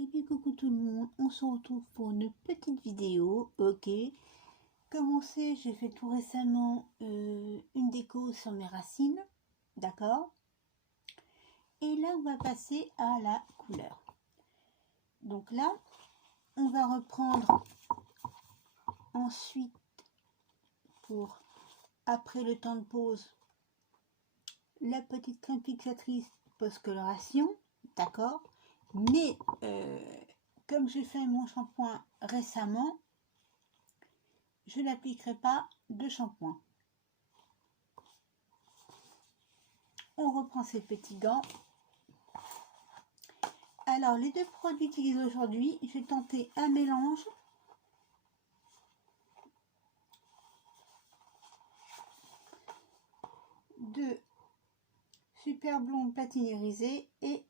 Et bien coucou tout le monde, on se retrouve pour une petite vidéo, ok. Comme on sait, j'ai fait tout récemment une déco sur mes racines, d'accord. Et là on va passer à la couleur. Donc là, on va reprendre ensuite, pour après le temps de pause, la petite crème fixatrice post-coloration, d'accord. Mais comme j'ai fait mon shampoing récemment, je n'appliquerai pas de shampoing. On reprend ces petits gants. Alors les deux produits utilisés aujourd'hui, j'ai tenté un mélange de Super Blonde Platine Irisée et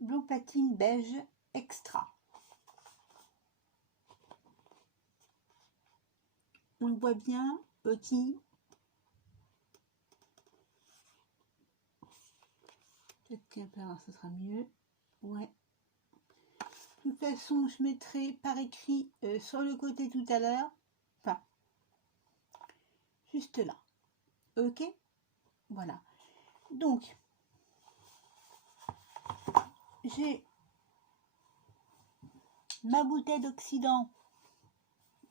Blond Platine Beige Extra. On le voit bien, petit. Peut-être qu'un peu, ce sera mieux. Ouais. De toute façon, je mettrai par écrit sur le côté tout à l'heure. Enfin, juste là. Ok? Voilà. Donc, j'ai ma bouteille d'oxydant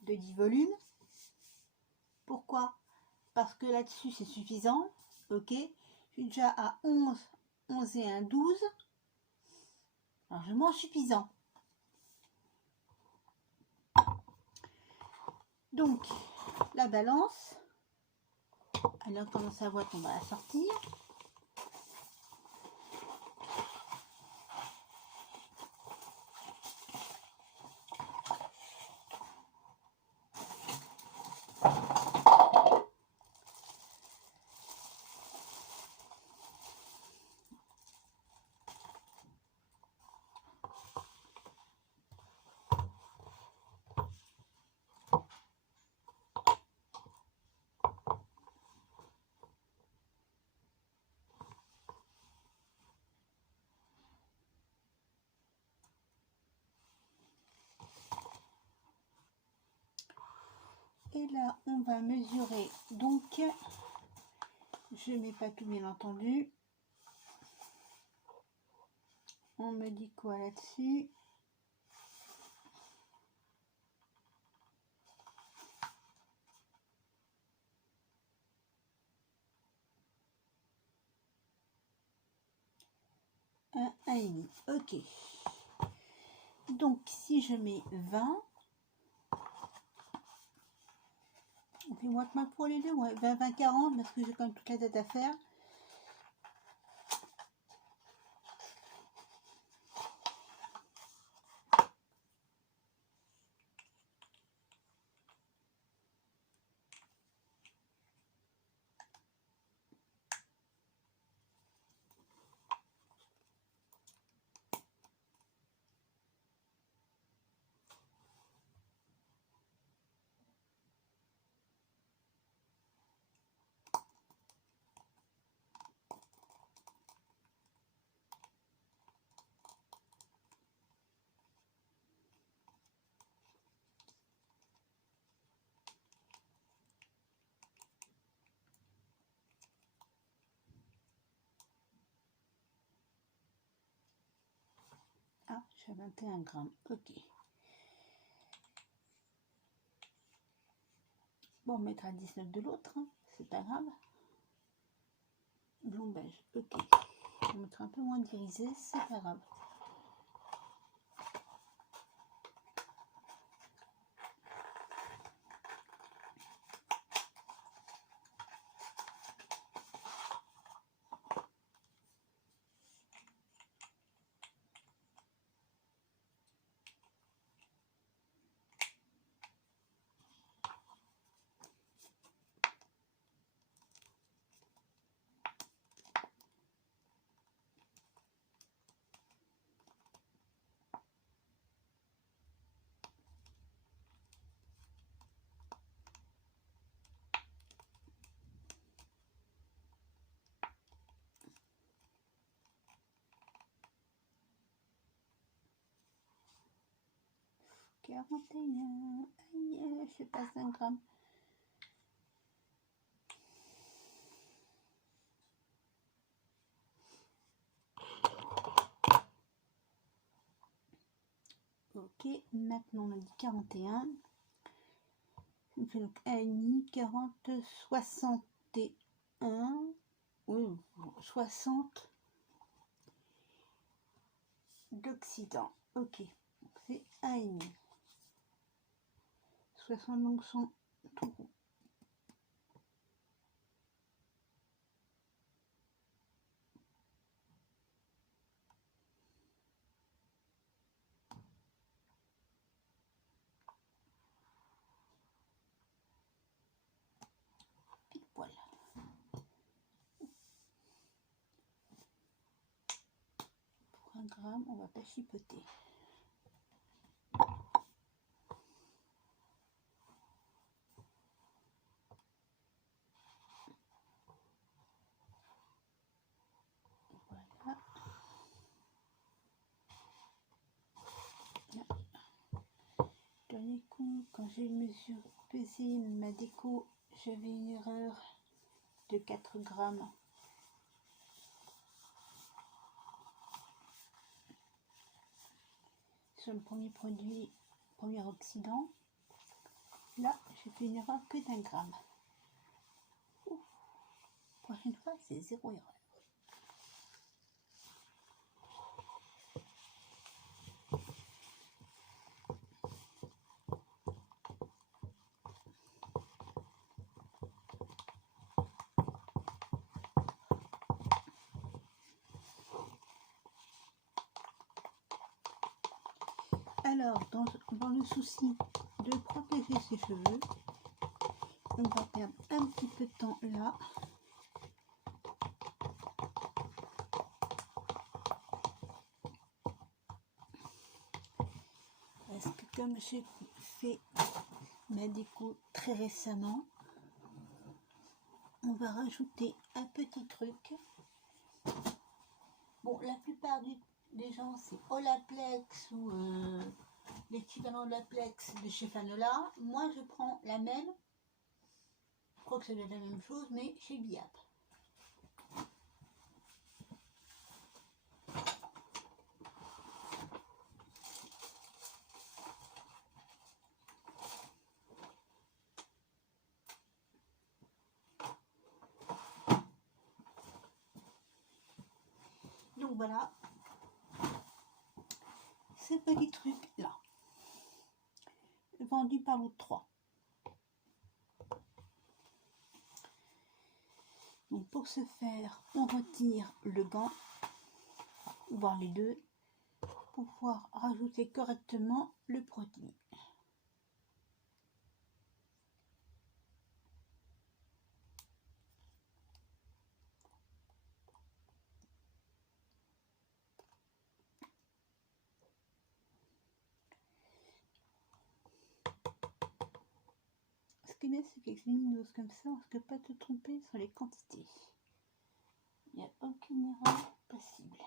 de 10 volumes. Pourquoi? Parce que là-dessus, c'est suffisant. Ok? Je suis déjà à 11 et 1, 12. Largement suffisant. Donc, la balance. Alors, comment ça voit qu'on va la sortir. Et là, on va mesurer. Donc, je ne mets pas tout bien entendu. On me dit quoi là-dessus? Un et demi. Ok. Donc, si je mets 20, on fait moins que ma pour les deux, ouais, 20, 20, 40, parce que j'ai quand même toute la tête à faire. Ah, je suis à 21 grammes. Ok. Bon, on mettra 19 de l'autre, hein. C'est pas grave. Blond beige. Ok. On mettra un peu moins d'irisé, c'est pas grave. 41. Aïe, je passe 5 grammes. Ok, maintenant on a dit 41. Ça me fait donc 1,5, 40, 61. Oui, 60 d'oxydant. Ok, c'est 1,5. 60 donc sont tout rond. Pile poil. Pour 1 gramme, on va pas chipoter. Voilà. Dernier coup, quand j'ai pesé ma déco, j'avais une erreur de 4 grammes. Sur le premier produit, premier oxydant. Là, j'ai fait une erreur que d'1 gramme. Ouf. Prochaine fois, c'est 0 erreur. Alors, dans le souci de protéger ses cheveux, on va perdre un petit peu de temps là. Parce que comme j'ai fait ma déco très récemment, on va rajouter un petit truc. Bon, la plupart des gens, c'est Olaplex ou l'équivalent de l'Olaplex de chez Fanola. Moi, je prends la même. Je crois que c'est la même chose, mais chez Biap. Donc voilà, ce petit truc là, vendu par l'autre 3. Donc pour ce faire, on retire le gant, voire les deux, pour pouvoir rajouter correctement le produit. Ce qui est bien, c'est qu'avec une dose comme ça, on ne peut pas te tromper sur les quantités. Il n'y a aucune erreur possible.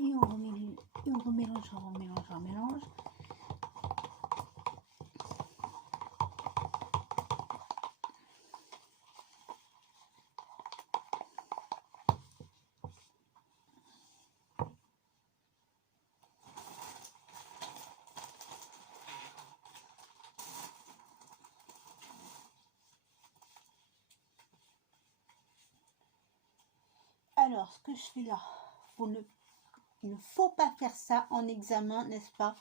Et on remélange, on remélange, on remélange. Alors, ce que je fais là, il ne faut pas faire ça en examen, n'est-ce pas?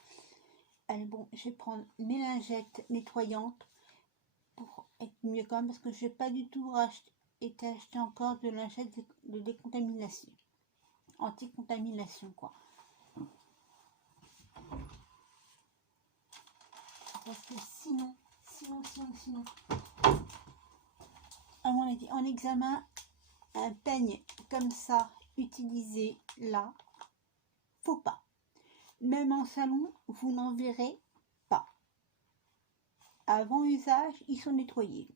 Allez, bon, je vais prendre mes lingettes nettoyantes pour être mieux quand même, parce que je n'ai pas du tout été acheter encore de lingettes de décontamination, anti-contamination, quoi. sinon, à mon avis, en examen, un peigne comme ça, utilisé là, faut pas. Même en salon, vous n'en verrez pas. Avant usage, ils sont nettoyés.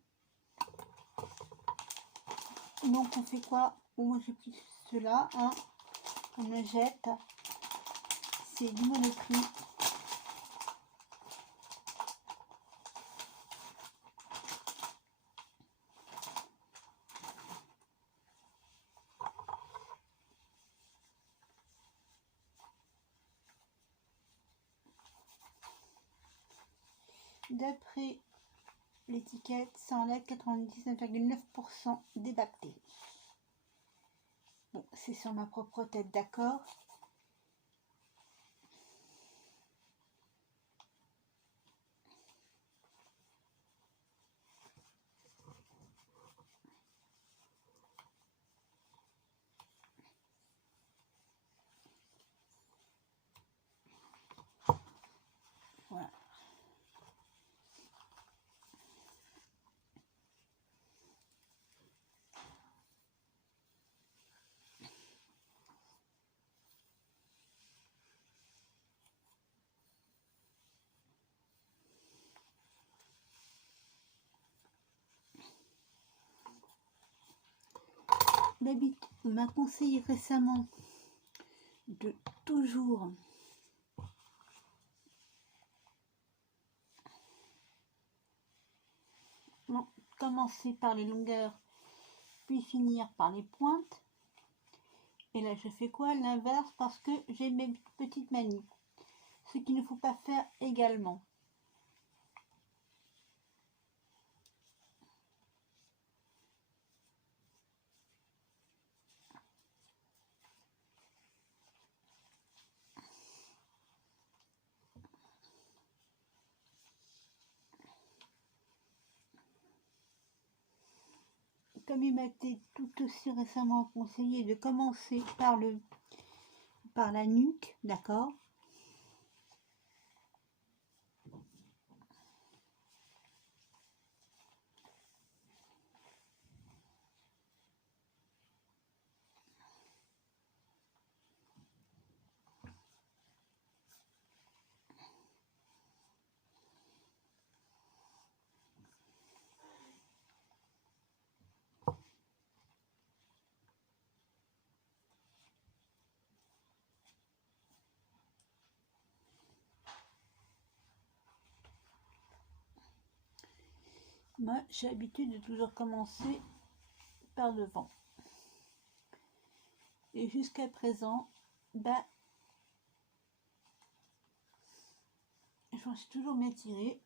Donc on fait quoi? Moi j'ai pris cela, hein. On le jette. C'est du Monoprix. D'après l'étiquette, ça enlève 99,9% des bactéries. Bon, c'est sur ma propre tête, d'accord. Voilà. D'habitude, on m'a conseillé récemment de toujours commencer par les longueurs, puis finir par les pointes. Et là, je fais quoi? L'inverse, parce que j'ai mes petites manies. Ce qu'il ne faut pas faire également. Comme il m'a été tout aussi récemment conseillé de commencer par la nuque, d'accord? Moi, j'ai l'habitude de toujours commencer par devant. Et jusqu'à présent, ben, je m'en suis toujours bien tirée.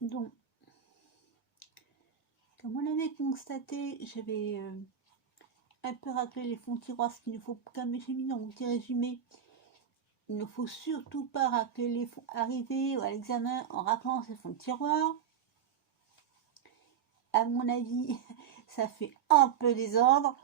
Donc, comme on l'avait constaté, j'avais un peu raclé les fonds de tiroir, ce qu'il ne faut, comme j'ai mis dans mon petit résumé, il ne faut surtout pas racler les fonds, arriver à l'examen en raclant ces fonds de tiroir. À mon avis, ça fait un peu désordre.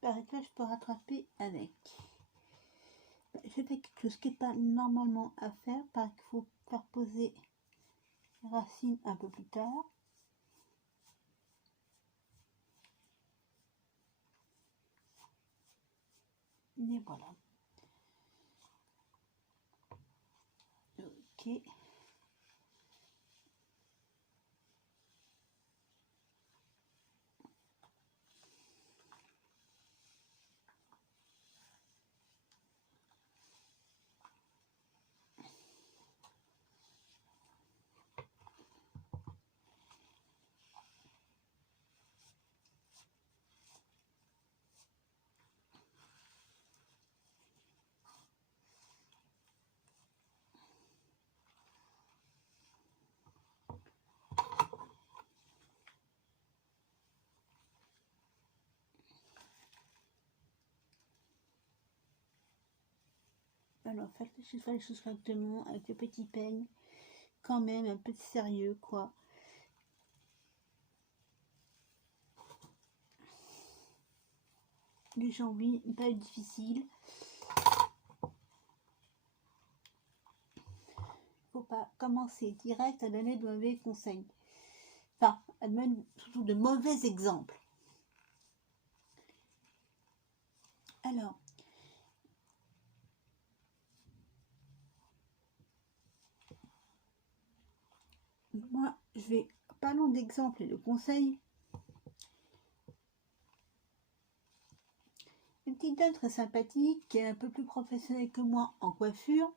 Paraît que là, je peux rattraper avec. Je fais quelque chose qui n'est pas normalement à faire. Paraît qu'il faut faire poser les racines un peu plus tard. Et voilà. Ok. Alors, faites les choses correctement avec le petit peigne. Quand même, un peu de sérieux, quoi. Les gens, oui, pas difficile. Faut pas commencer direct à donner de mauvais conseils. Enfin, à donner surtout de mauvais exemples. Alors, moi, je vais, parlons d'exemples et de conseils. Une petite dame très sympathique, qui est un peu plus professionnelle que moi en coiffure.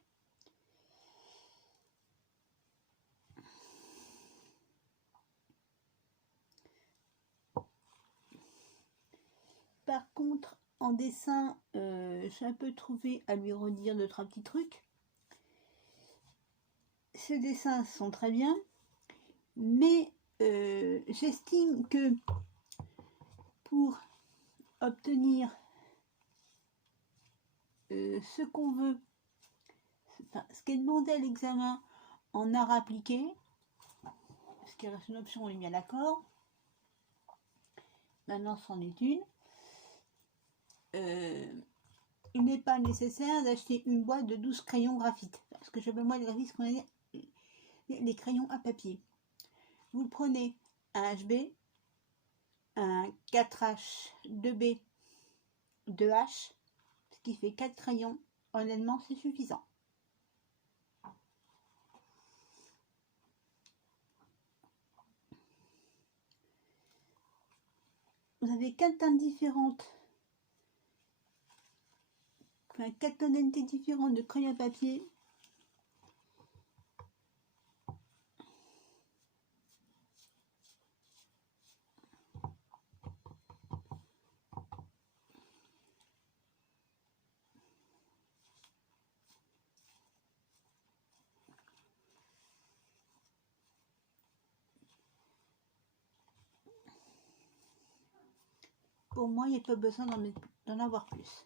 Par contre, en dessin, j'ai un peu trouvé à lui redire 2-3 petits trucs. Ces dessins sont très bien, mais j'estime que pour obtenir ce qu'on veut, enfin, ce qui est demandé à l'examen en art appliqué, ce qui reste une option, on est bien d'accord. Maintenant, c'en est une. Il n'est pas nécessaire d'acheter une boîte de 12 crayons graphite. Parce que j'appelle moi les graphites, ce qu'on a les crayons à papier. Vous prenez un HB, un 4H, 2B, 2H, ce qui fait 4 crayons. Honnêtement, c'est suffisant. Vous avez 4 teintes différentes, enfin 4 tonalités différentes de crayons à papier. Pour moi, il n'y a pas besoin d'en avoir plus.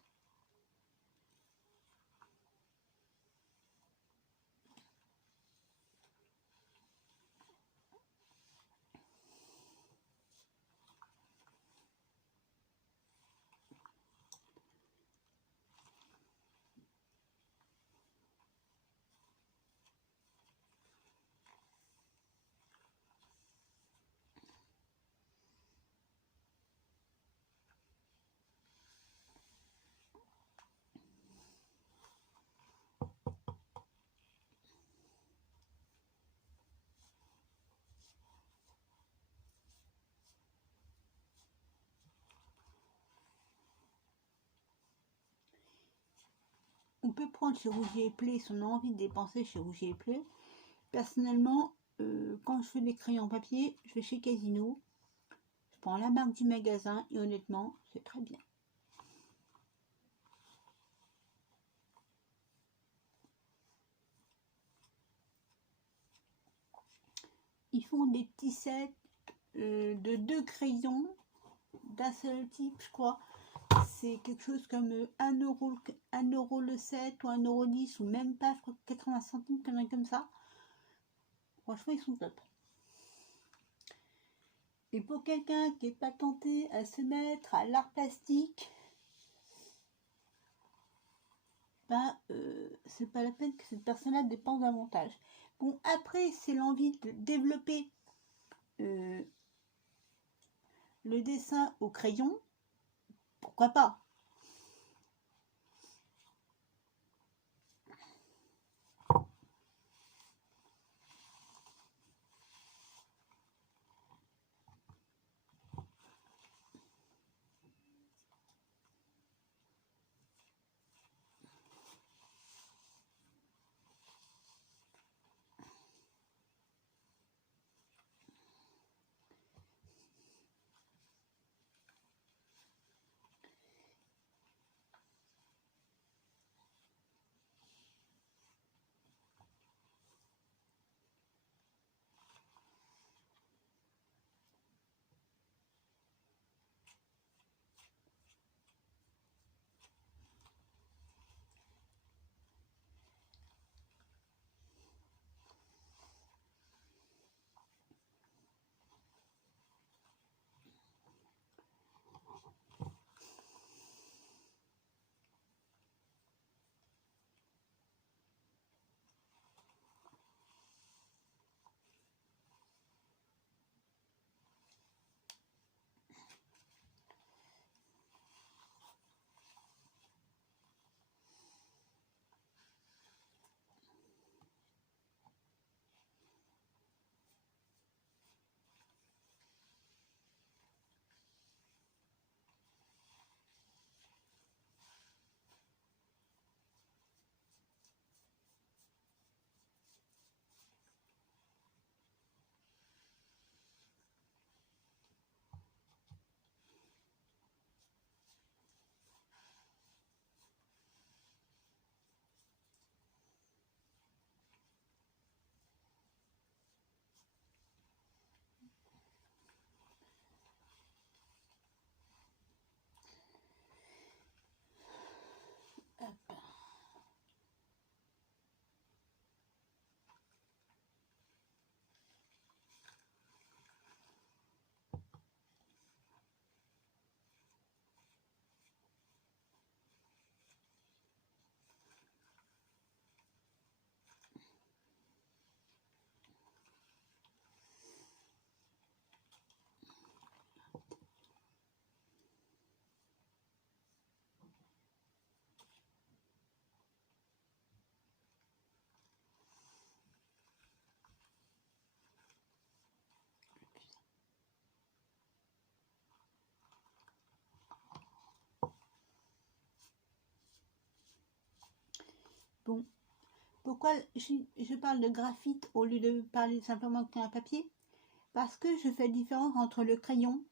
On peut prendre chez Rougier et Play si on a envie de dépenser chez Rougier et Play. Personnellement, quand je fais des crayons en papier, je vais chez Casino. Je prends la marque du magasin et honnêtement, c'est très bien. Ils font des petits sets de 2 crayons d'un seul type, je crois. C'est quelque chose comme 1€ le set ou 1,10€ ou même pas, je crois 80 centimes, comme ça. Franchement, ils sont top. Et pour quelqu'un qui n'est pas tenté à se mettre à l'art plastique, ben, c'est pas la peine que cette personne-là dépense davantage. Bon, après, c'est l'envie de développer le dessin au crayon, pourquoi pas? Hop. Bon, pourquoi je parle de graphite au lieu de parler simplement de crayon à papier? Parce que je fais la différence entre le crayon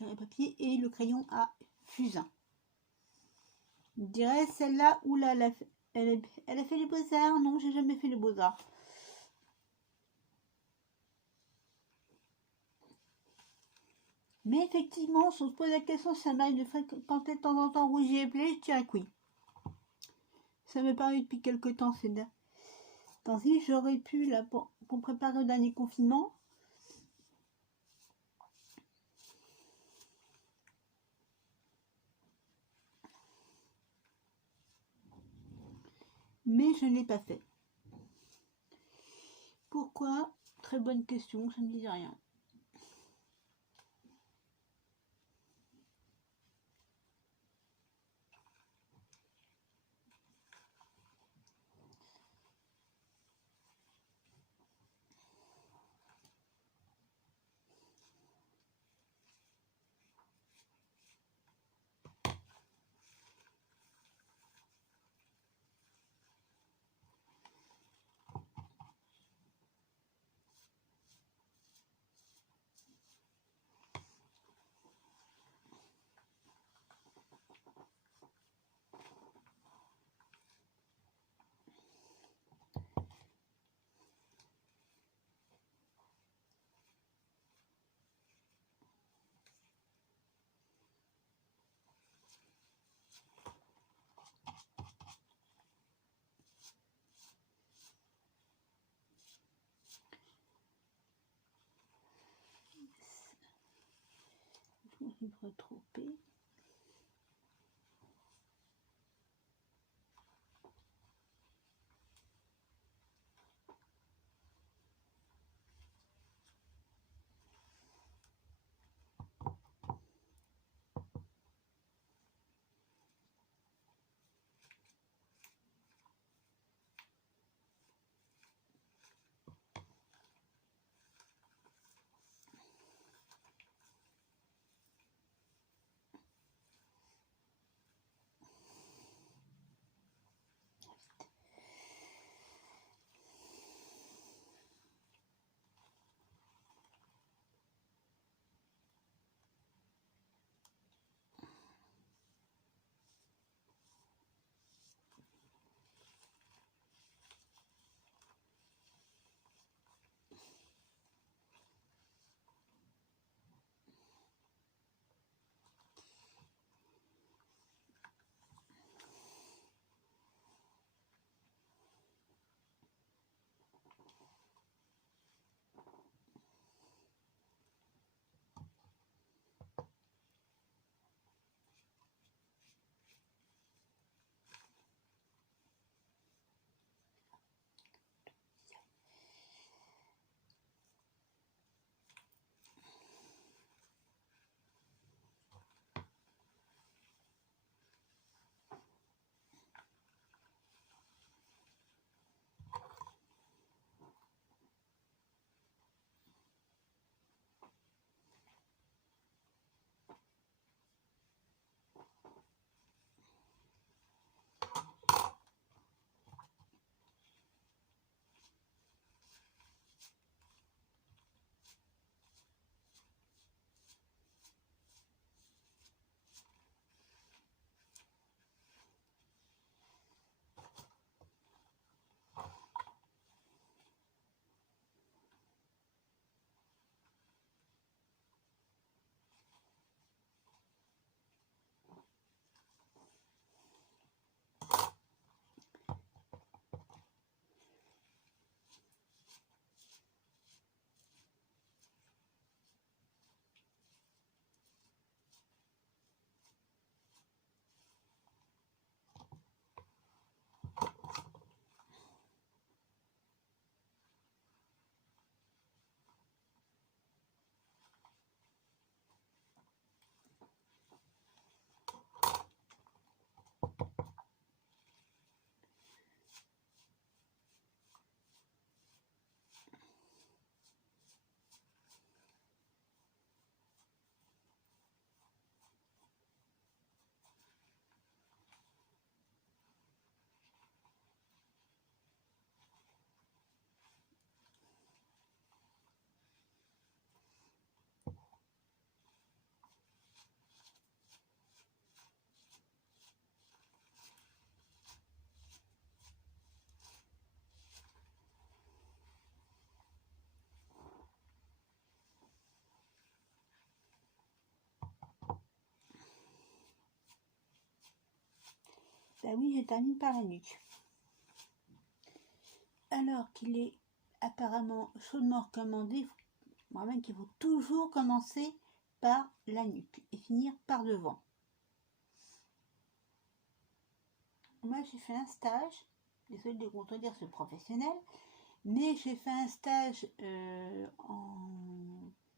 à papier et le crayon à fusain. Je dirais celle-là, oula, elle a fait les beaux-arts. Non, j'ai jamais fait les beaux-arts. Mais effectivement, si on se pose la question si ça m'arrive de fréquenter de temps en temps Rougier et Play, je dirais que oui. Ça me paraît depuis quelques temps, c'est bien. Tant-y, j'aurais pu, là, pour préparer au dernier confinement, mais je ne l'ai pas fait. Pourquoi? Très bonne question, ça ne me dit rien. Je vais retrouver. Bah oui, je termine par la nuque. Alors qu'il est apparemment chaudement recommandé, moi-même qu'il faut toujours commencer par la nuque et finir par devant. Moi, j'ai fait un stage, désolée de contredire ce professionnel, mais j'ai fait un stage en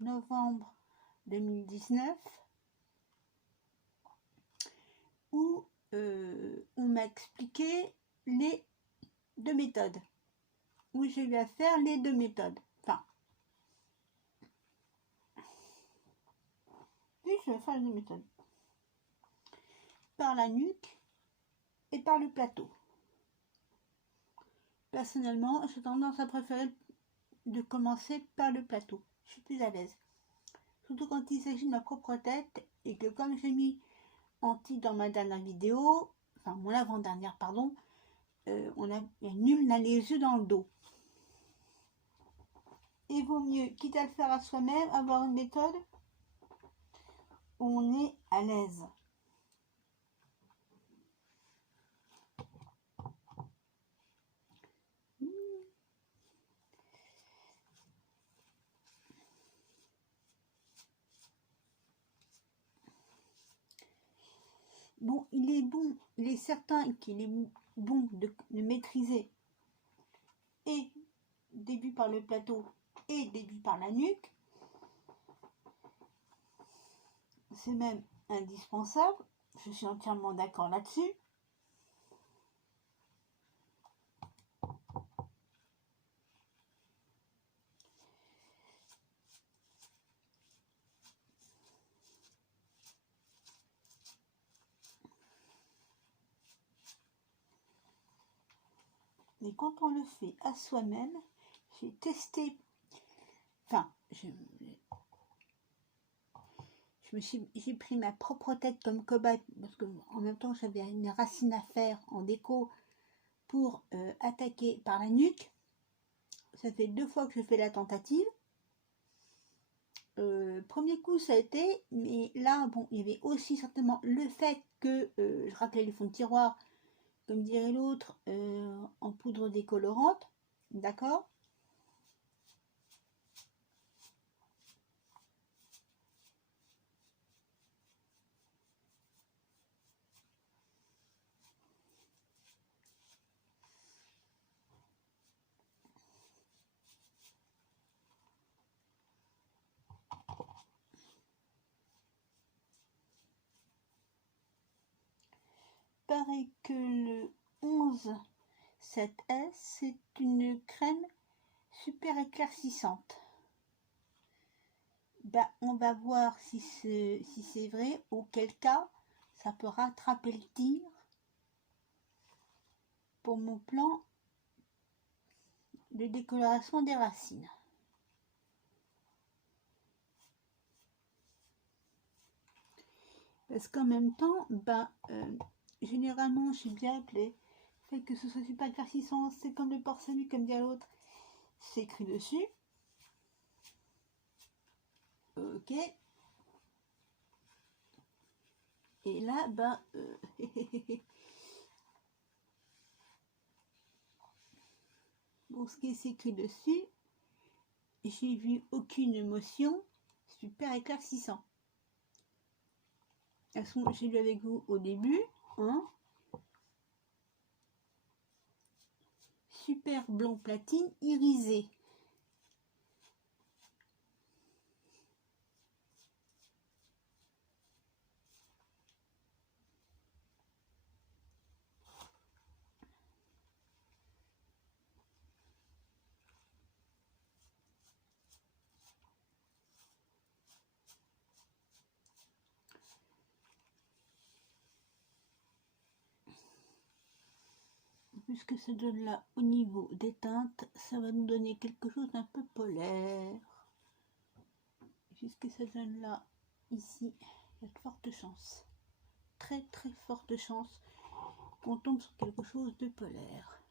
novembre 2019 où on m'a expliqué les deux méthodes, où j'ai eu à faire les deux méthodes. Enfin, oui, je vais faire les deux méthodes. Par la nuque et par le plateau. Personnellement, j'ai tendance à préférer de commencer par le plateau. Je suis plus à l'aise. Surtout quand il s'agit de ma propre tête et que comme j'ai mis en titre dans ma dernière vidéo, enfin mon avant-dernière, pardon, nul n'a les yeux dans le dos. Il vaut mieux, quitte à le faire à soi-même, avoir une méthode où on est à l'aise. Bon, il est certain qu'il est bon de maîtriser et début par le plateau et début par la nuque. C'est même indispensable. Je suis entièrement d'accord là-dessus. Mais quand on le fait à soi-même, j'ai testé, enfin, j'ai pris ma propre tête comme cobaye, parce que en même temps j'avais une racine à faire en déco pour attaquer par la nuque. Ça fait 2 fois que je fais la tentative. Premier coup ça a été, mais là bon, il y avait aussi certainement le fait que je raclais les fonds de tiroir, comme dirait l'autre, en poudre décolorante, d'accord. Pareil que le 11 7S, c'est une crème super éclaircissante. Ben, on va voir si c'est vrai, auquel cas ça peut rattraper le tir pour mon plan de décoloration des racines. Parce qu'en même temps, ben, généralement, je suis bien appelée. Le fait que ce soit super éclaircissant, c'est comme le porcelain, comme dit l'autre, c'est écrit dessus. Ok. Et là, ben, bon, ce qui est écrit dessus, j'ai vu aucune émotion, super éclaircissant. J'ai lu avec vous au début, hein. Super blanc platine irisé. Puisque ça donne là au niveau des teintes, ça va nous donner quelque chose d'un peu polaire. Puisque ça donne là, ici, il y a de fortes chances, très très fortes chances qu'on tombe sur quelque chose de polaire.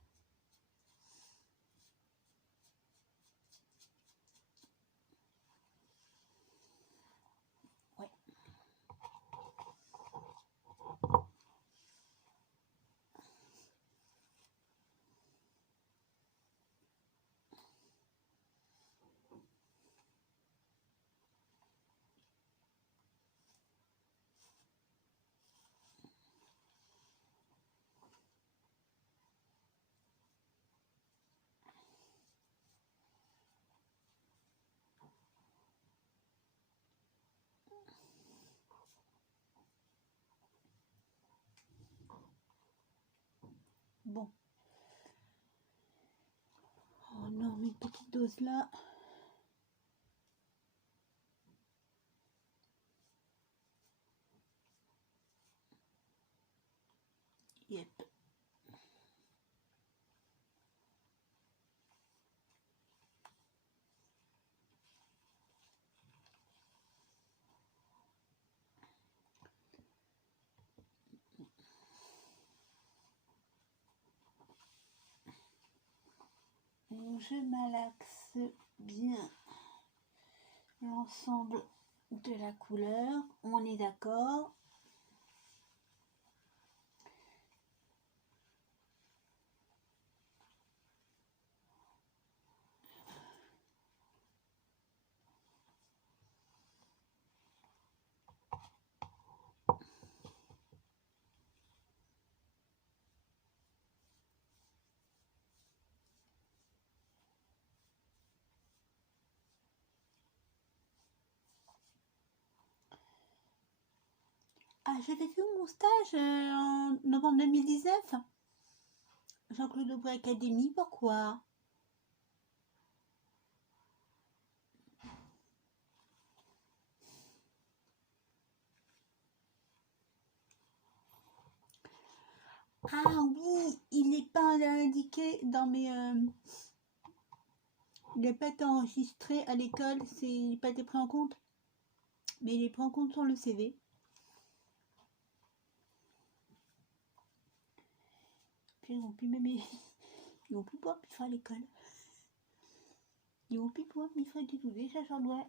Ouais. Bon. Oh non, mais une petite dose là. Yep. Je malaxe bien l'ensemble de la couleur. On est d'accord. Ah, j'avais fait mon stage en novembre 2019. Jean-Claude Aubry Académie, pourquoi? Ah oui, il n'est pas indiqué dans mes... il n'a pas été enregistré à l'école, il n'a pas été pris en compte. Mais il est pris en compte sur le CV. Puis ils vont plus m'aimer. Ils vont plus pouvoir m'y faire à l'école. Ils vont plus pouvoir m'y faire du tout. Déjà j'en dois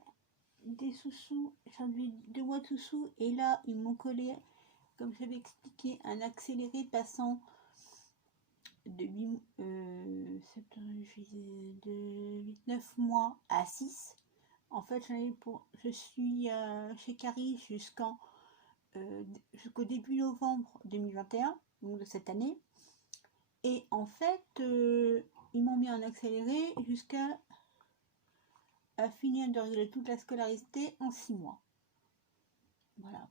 des sous-sous, j'en dois 2 mois de sous-sous. Et là ils m'ont collé, comme j'avais expliqué, un accéléré passant de 8-9 mois à 6. En fait, je suis chez Caris jusqu'au début novembre 2021, donc de cette année. Et en fait, ils m'ont mis en accéléré jusqu'à finir de régler toute la scolarité en 6 mois. Voilà.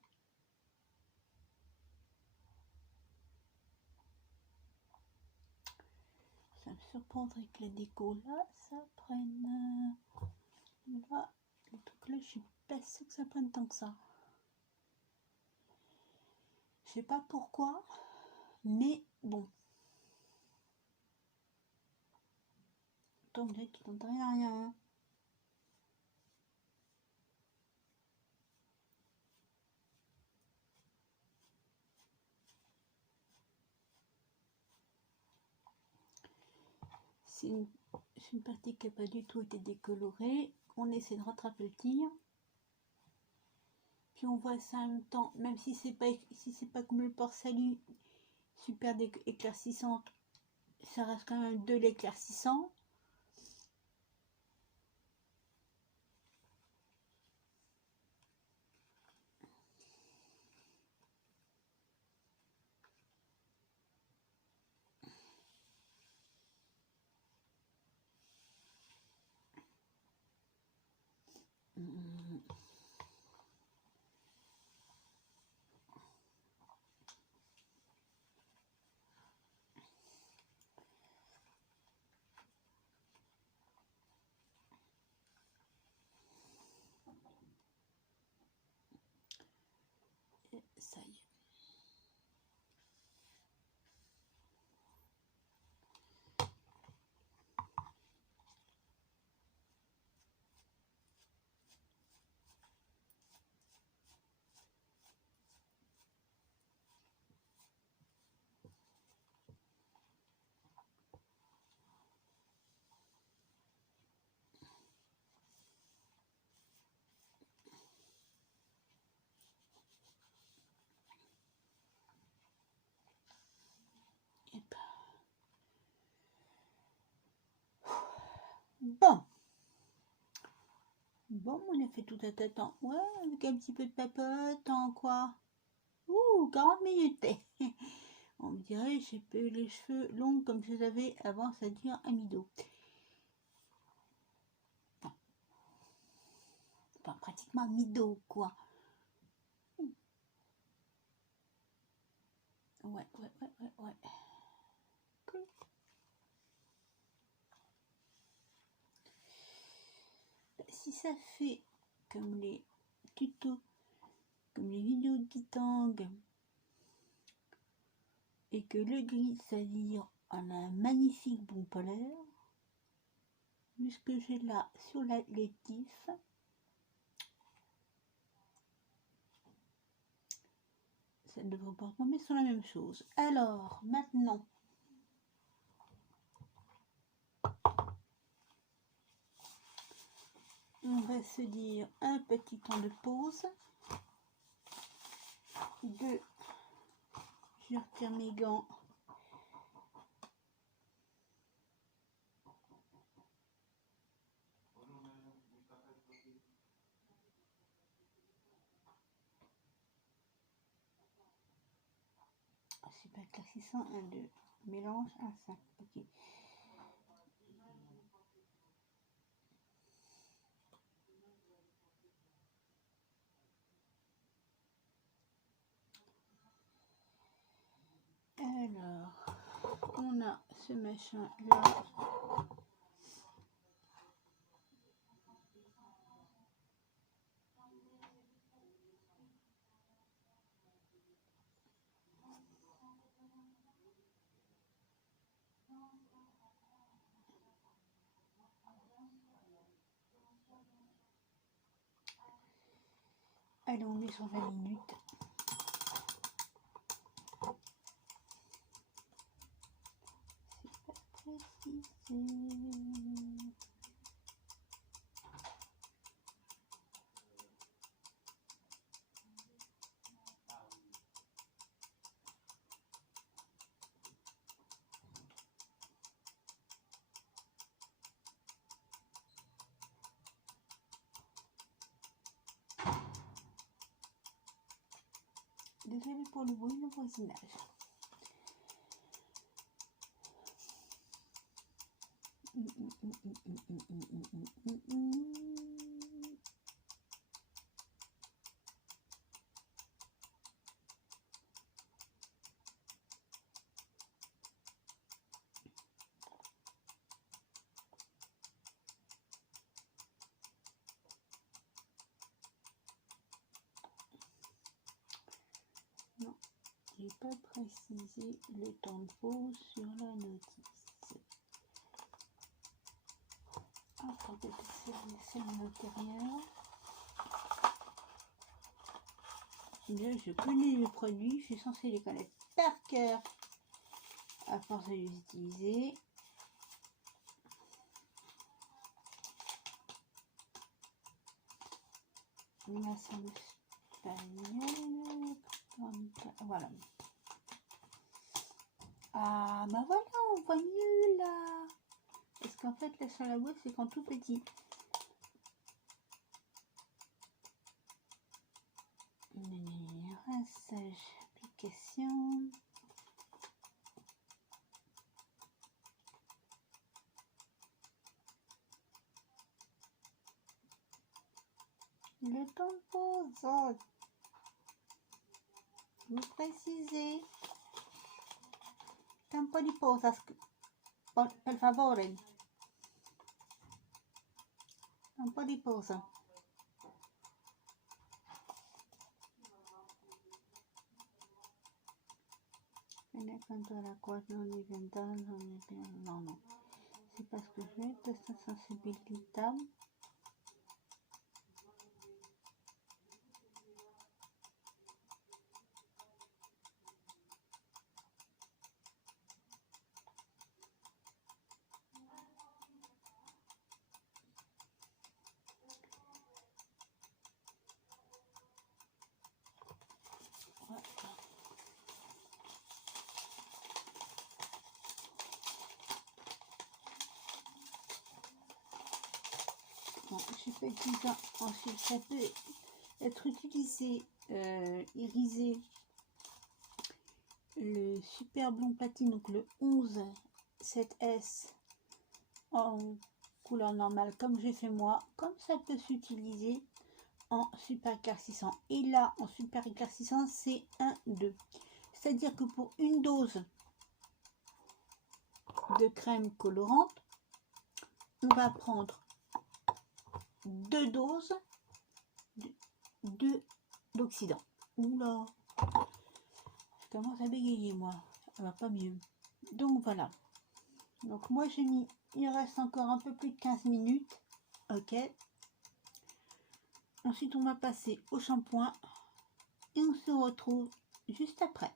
Ça me surprendrait que la déco là, ça prenne... là, le truc là, je suis pas sûre que ça prenne tant que ça. Je sais pas pourquoi, mais bon. Tant que tu n'entends rien. C'est une partie qui n'a pas du tout été décolorée. On essaie de rattraper le tir. Puis on voit ça en même temps, même si c'est pas comme le port salut, super éclaircissante, ça reste quand même de l'éclaircissant. Et ça y est. Bon. Bon, on a fait tout à tête en... Ouais, avec un petit peu de papote, en quoi? Ouh, 40 minutes. On me dirait, j'ai les cheveux longs comme je les avais avant, c'est-à-dire à mi-dos. Enfin, pratiquement à mi-dos, quoi. Ouais. si ça fait comme les tutos, comme les vidéos de Kitang, et que le gris, c'est-à-dire on a un magnifique bon polaire, vu ce que j'ai là sur la tifs, ça ne devrait pas tomber sur la même chose. Alors, maintenant, on va se dire un petit temps de pause. Je retire mes gants. Super éclaircissant, 1, 2. Mélange, 1, 5. Ok. Alors, on a ce machin là. Allez, on est sur 20 minutes. C'est pas précisé. Désolé pour le bruit de voisinage. Non, j'ai pas précisé le temps de pause sur la notice. Attendez, c'est à l'intérieur. Là, je connais les produits, je suis censée les connaître par cœur à force de les utiliser. Là, c'est en espagnol. Voilà. Ah, bah voilà, on voit mieux là. Parce qu'en fait, là sur la boîte, c'est quand tout petit. Rinçage, application. Le temps de pause. Vous précisez. Tempo di pausa, per favore. Un po' di pausa. Tiene cuenta de la cual non diventare, no, no. C'est parce que j'ai questa sensibilità. Bon, j'ai fait 10 ans. Ensuite, ça peut être utilisé, irisé, le super blond platine, donc le 11 7S en couleur normale, comme j'ai fait moi, comme ça peut s'utiliser en super éclaircissant. Et là, en super éclaircissant, c'est 1-2. C'est-à-dire que pour une dose de crème colorante, on va prendre 2 doses d'oxydant. Oula, je commence à bégayer moi, ça va pas mieux. Donc voilà, donc moi j'ai mis, il reste encore un peu plus de 15 minutes, ok. Ensuite on va passer au shampoing et on se retrouve juste après.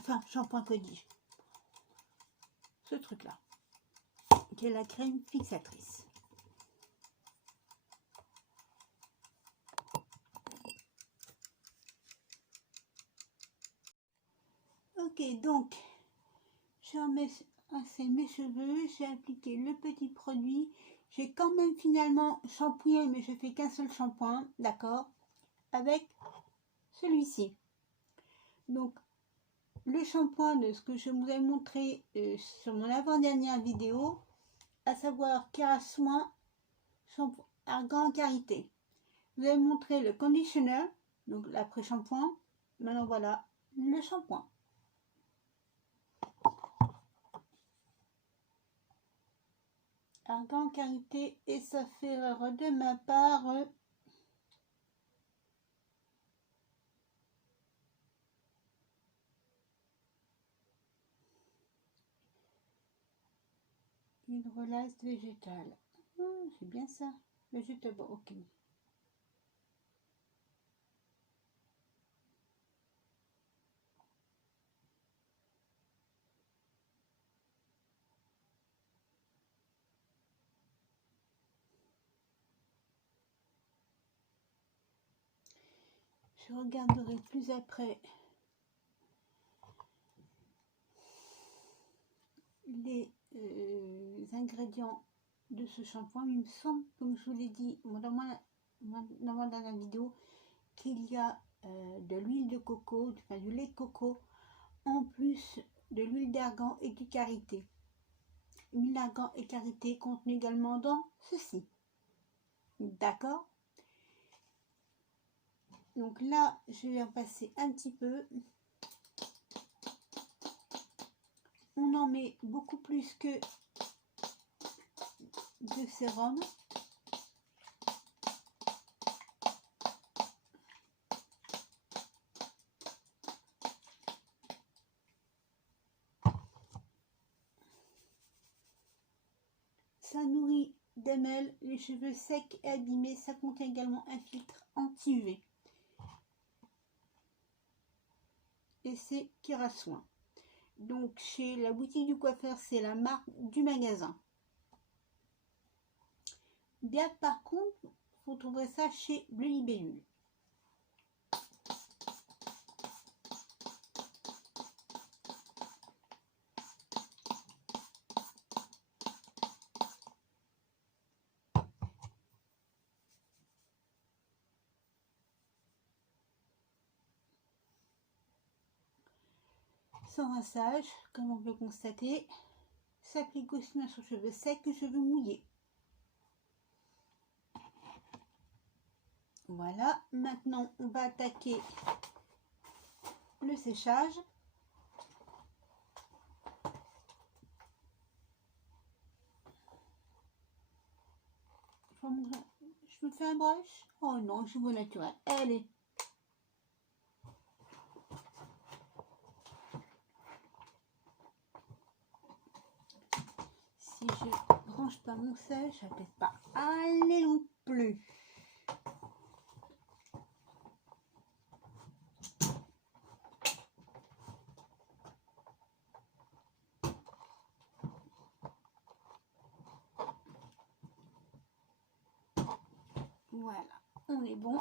Enfin, shampoing que dis-je, ce truc là, qui est la crème fixatrice. Ok, donc j'ai emassé mes cheveux, j'ai appliqué le petit produit, j'ai quand même finalement shampooé, mais je fais qu'un seul shampoing, d'accord, avec celui-ci. Donc le shampoing de ce que je vous ai montré sur mon avant-dernière vidéo, à savoir Kerasoin shampoing argan karité. Vous avez montré le conditioner, donc l'après-shampoing. Maintenant voilà le shampoing. Argan karité, et ça fait erreur de ma part. Hydrolyse végétale. C'est bien ça. Végétable, ok. Je regarderai plus après les ingrédients de ce shampoing. Il me semble, comme je vous l'ai dit dans la vidéo, qu'il y a de l'huile de coco, enfin du lait de coco, en plus de l'huile d'argan et du karité. L'huile d'argan et karité contenue également dans ceci. D'accord? Donc là, je vais en passer un petit peu. On en met beaucoup plus que de sérum. Ça nourrit d'émel les cheveux secs et abîmés. Ça contient également un filtre anti-UV. Et c'est Kerasoin. Donc chez la boutique du coiffeur, c'est la marque du magasin. Bien, par contre, vous trouverez ça chez Bleu Libellule. Sans rinçage, comme on peut constater, s'applique aussi bien sur cheveux secs que cheveux mouillés. Voilà, maintenant on va attaquer le séchage. Je me fais un brush. Oh non, cheveux naturels. Allez. Si je branche pas mon sèche, ça peut pas aller non plus. Voilà, on est bon.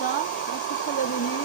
ça. Voir ce que ça va donner.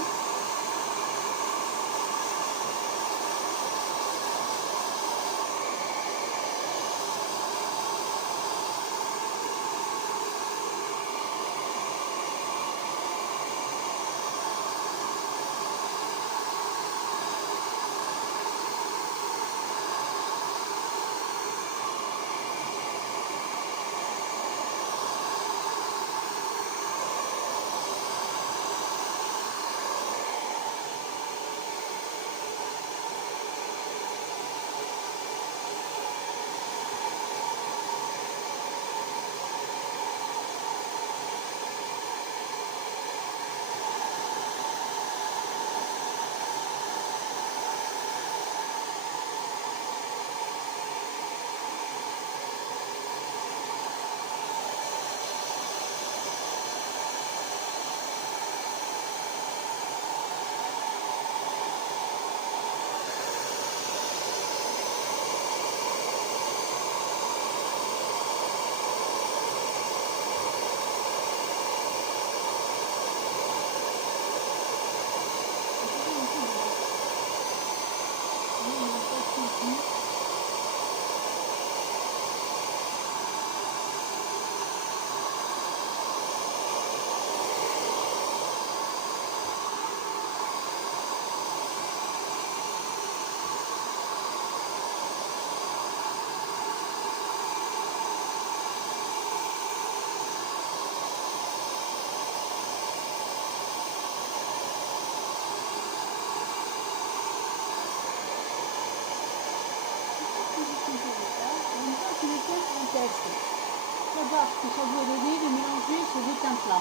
Savoir ce que ça doit donner de mélanger ces deux teintes-là.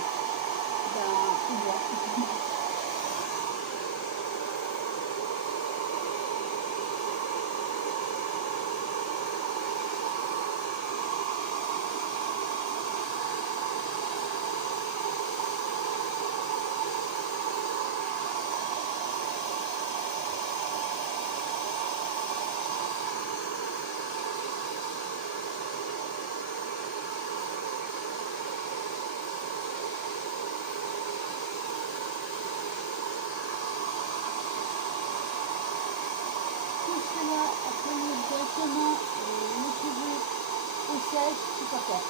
On voit. Cela appliquer directement les cheveux au sèche, c'est parfait.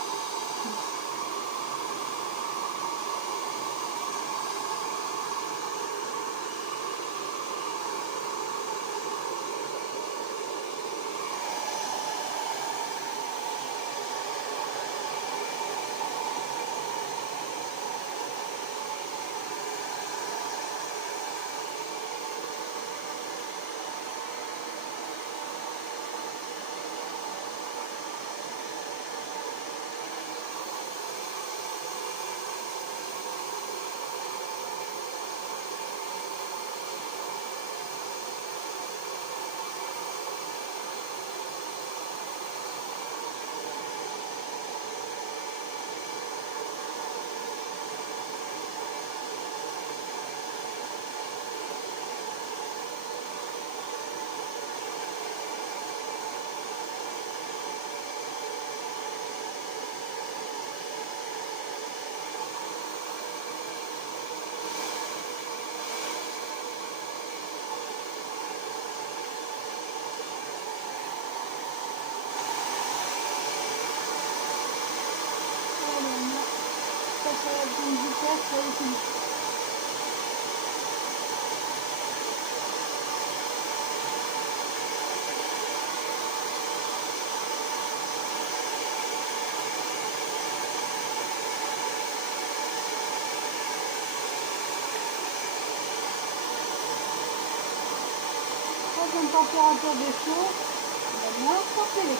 Ça va être une vitesse, ça va être une... Très bonne température de chaud, on va bien forcer.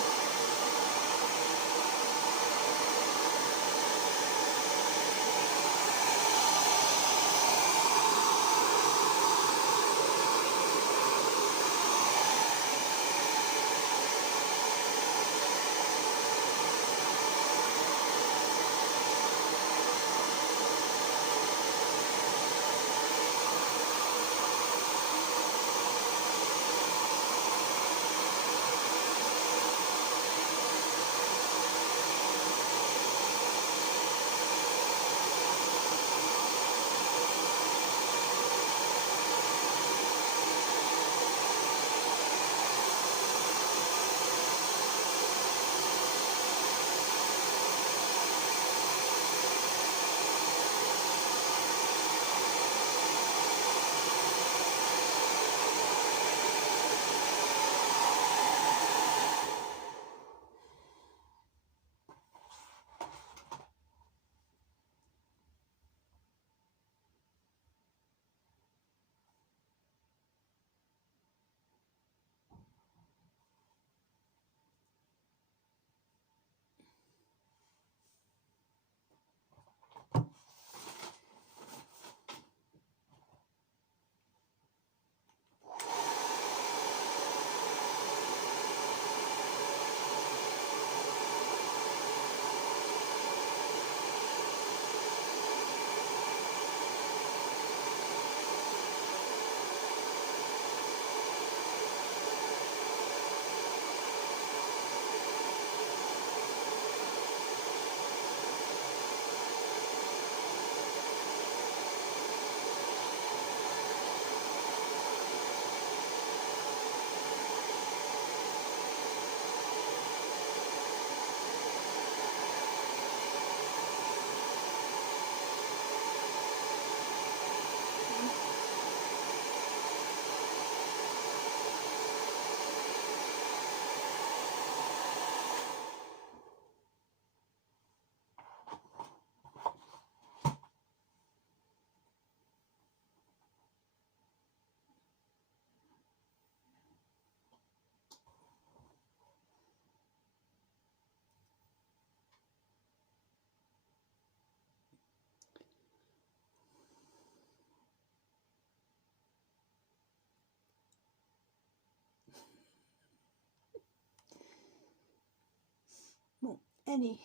Allez.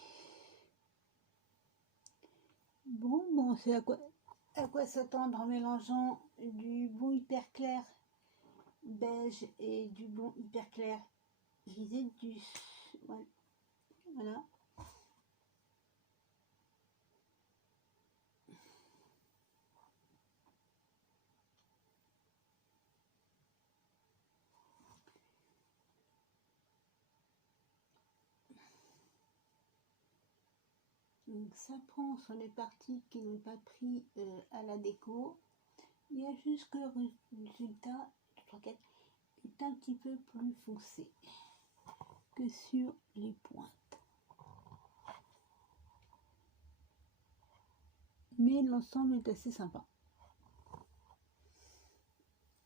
Bon, c'est à quoi s'attendre en mélangeant du blond hyper clair beige et du blond hyper clair grisé du... Voilà. Donc ça prend sur les parties qui n'ont pas pris à la déco. Il y a juste que le résultat est un petit peu plus foncé que sur les pointes. Mais l'ensemble est assez sympa.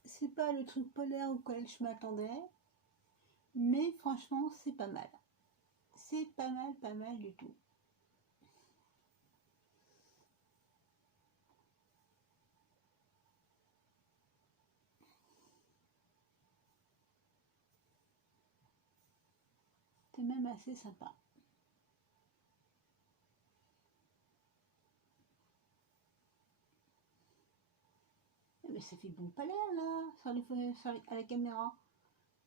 C'est pas le truc polaire auquel je m'attendais, mais franchement c'est pas mal. C'est pas mal du tout. C'est même assez sympa. Mais ça fait bon palais là, à la caméra.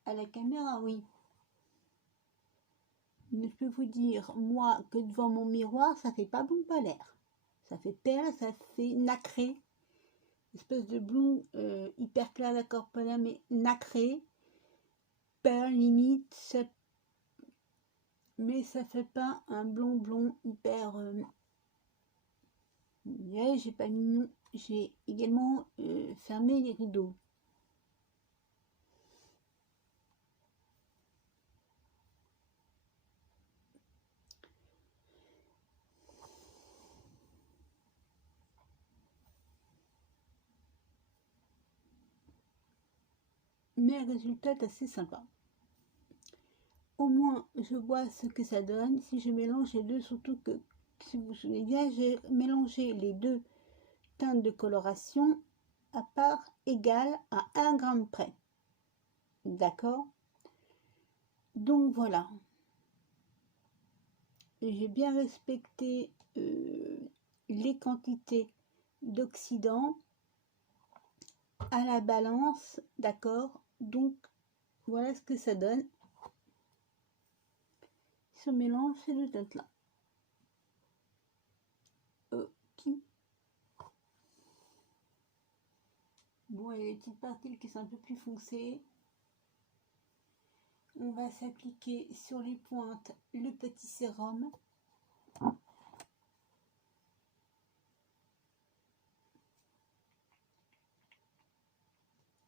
À la caméra, oui. Mais je peux vous dire, moi, que devant mon miroir, ça fait pas bon palais. Ça fait perle, ça fait nacré. Espèce de blond hyper clair d'accord polaire, mais nacré. Perle limite, mais ça fait pas un blond hyper... Ouais, j'ai pas mis non. J'ai également fermé les rideaux. Mais le résultat est assez sympa. Au moins, je vois ce que ça donne si je mélange les deux, surtout que, si vous vous souvenez bien, j'ai mélangé les deux teintes de coloration à part égale à 1 gramme près. D'accord? Donc voilà. J'ai bien respecté les quantités d'oxydants à la balance, d'accord? Donc voilà ce que ça donne. Ce mélange ces deux teintes là. Ok. Bon, il y a les petites parties qui sont un peu plus foncées. On va s'appliquer sur les pointes le petit sérum.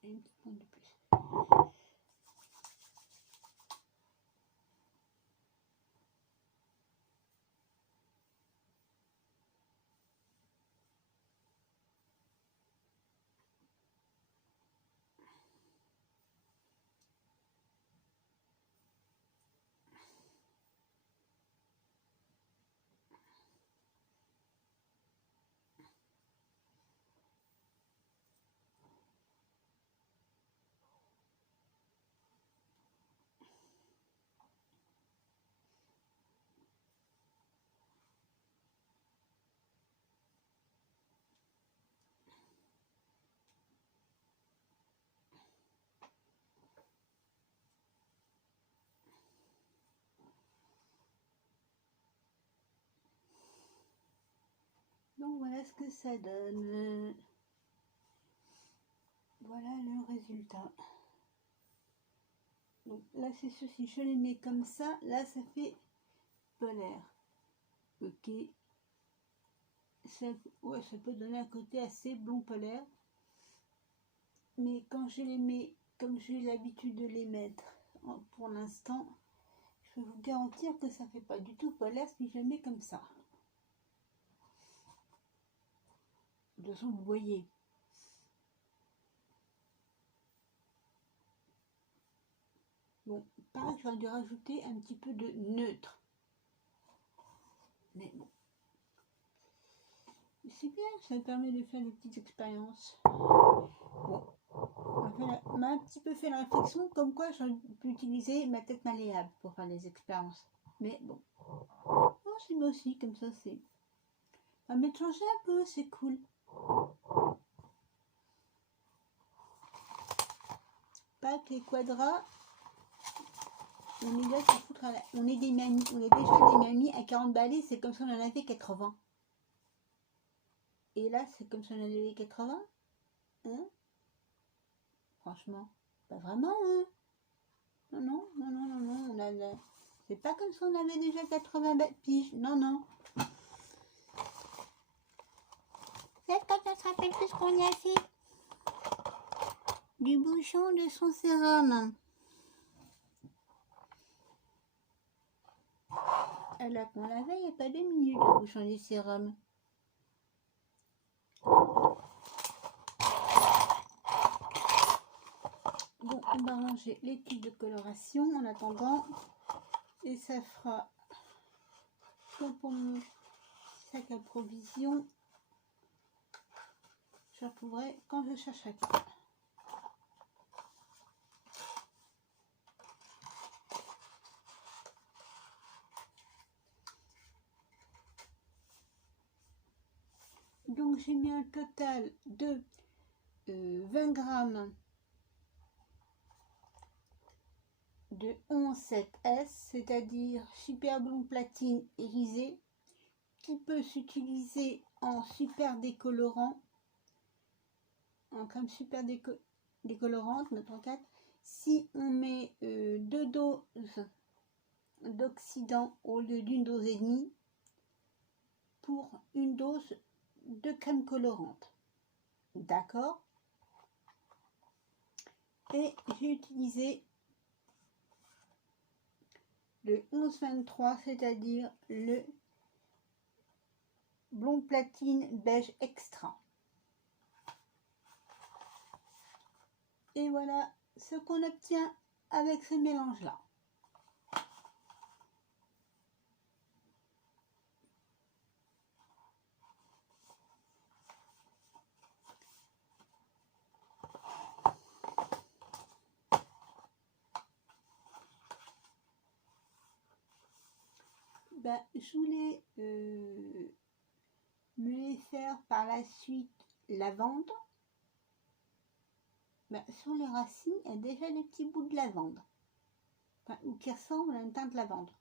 Et une petite pointe de plus. Donc voilà ce que ça donne. Voilà le résultat. Donc là c'est sûr, si je les mets comme ça, là ça fait polaire. Ok. Ouais, ça peut donner un côté assez blond polaire. Mais quand je les mets comme j'ai l'habitude de les mettre pour l'instant, je peux vous garantir que ça fait pas du tout polaire si je les mets comme ça. De toute façon, vous voyez. Bon, pareil, j'aurais dû rajouter un petit peu de neutre. Mais bon. C'est bien, ça me permet de faire des petites expériences. Bon, on m'a un petit peu fait la réflexion comme quoi j'aurais pu utiliser ma tête malléable pour faire des expériences. Mais bon. Oh, c'est moi aussi, comme ça, c'est... Ça va changer un peu, c'est cool. Pas que les quadras... On est là pour foutre à la... On est des mamies, on est déjà des mamies à 40 balais, c'est comme si on en avait 80. Et là, c'est comme si on en avait 80. Hein? Franchement, pas vraiment, hein? Non, non, non, non, non, non, on a... C'est pas comme si on avait déjà 80 piges, non, non. C'est quand on se rappelle plus ce qu'on a fait du bouchon de son sérum. Alors qu'on l'avait, il n'y a pas 2 minutes, le bouchon du sérum. Bon, on va ranger les tubes de coloration en attendant. Et ça fera comme pour mon sac à provision. Je retrouverai quand je chercherai. Donc j'ai mis un total de 20 grammes de 11,7S, c'est-à-dire super blond platine irisé, qui peut s'utiliser en super décolorant, en crème super décolorante, notre 4. Si on met 2 doses d'oxydant au lieu d'une dose et demie, pour une dose de crème colorante. D'accord? Et j'ai utilisé le 1123, c'est-à-dire le blond platine beige extra. Et voilà ce qu'on obtient avec ce mélange-là. Ben, je voulais me les faire par la suite lavande. Ben, sur les racines, il y a déjà des petits bouts de lavande, enfin, ou qui ressemblent à une teinte lavande.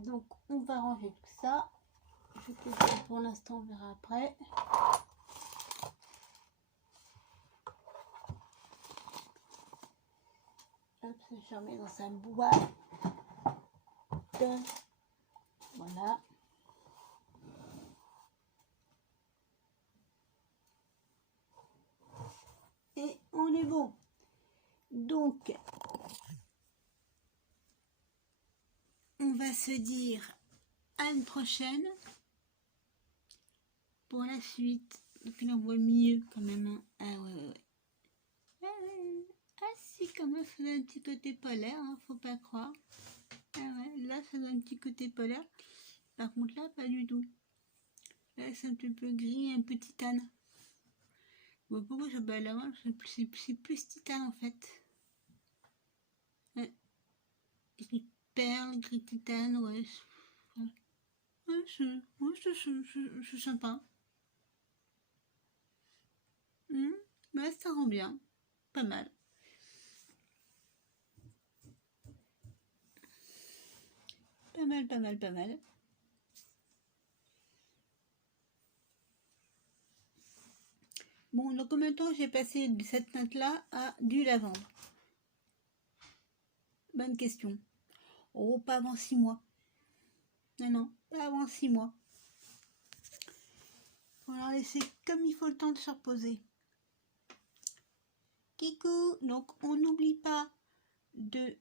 Donc on va ranger tout ça. Je peux faire pour l'instant, on verra après. Hop, ça je remets dans sa boîte. Voilà. Et on est bon. Donc, on va se dire à une prochaine pour la suite. Donc, il en voit mieux quand même. Hein. Ah ouais. Ah si, quand même, ça donne un petit côté polaire, hein, faut pas croire. Ah ouais, là, ça donne un petit côté polaire. Par contre, là, pas du tout. Là, c'est un petit peu gris, un peu titane. Bon, pourquoi je bats la main? C'est plus titane en fait. Ouais. Gris perle, gris titane, ouais. Ouais, c'est sympa. Ouais, ça rend bien. Pas mal. Pas mal, pas mal, pas mal. Bon, donc combien de temps j'ai passé de cette teinte-là à du lavande? Bonne question. Oh, pas avant 6 mois. Non, non, pas avant 6 mois. Faut leur laisser comme il faut le temps de se reposer. Kikou, donc on n'oublie pas de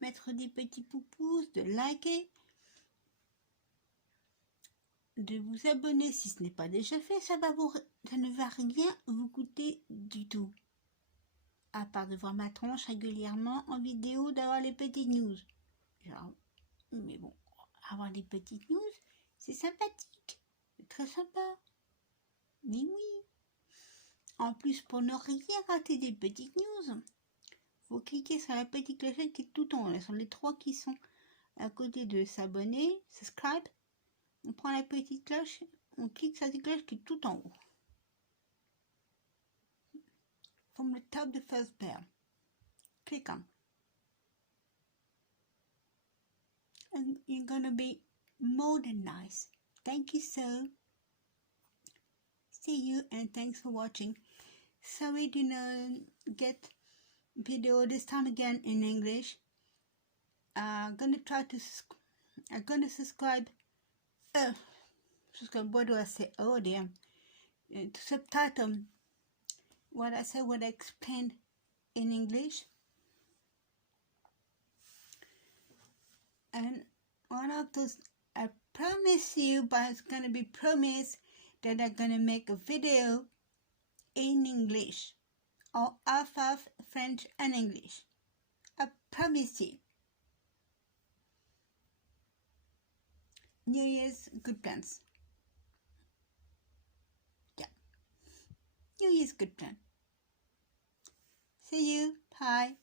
mettre des petits pouces, de liker, de vous abonner si ce n'est pas déjà fait, ça ne va rien vous coûter du tout. À part de voir ma tronche régulièrement en vidéo, d'avoir les petites news. Genre, mais bon, avoir des petites news, c'est sympathique, c'est très sympa. Mais oui. En plus, pour ne rien rater des petites news, Vous cliquez sur la petite clochette qui est tout en haut, là, sur les 3 qui sont à côté de s'abonner, subscribe. On prend la petite cloche, on clique sur la petite cloche qui est tout en haut. From the top, the first bell. Click on. And you're gonna be more than nice. Thank you so. See you and thanks for watching. Sorry to get video this time again in English. I'm gonna subscribe. What do I say? Oh dear. To subtitle what I said, what I explained in English. And one of those, I promise you, but it's gonna be promised that I'm gonna make a video in English or half of French and English. I promise you. New Year's good plans. Yeah. New Year's good plan. See you. Bye.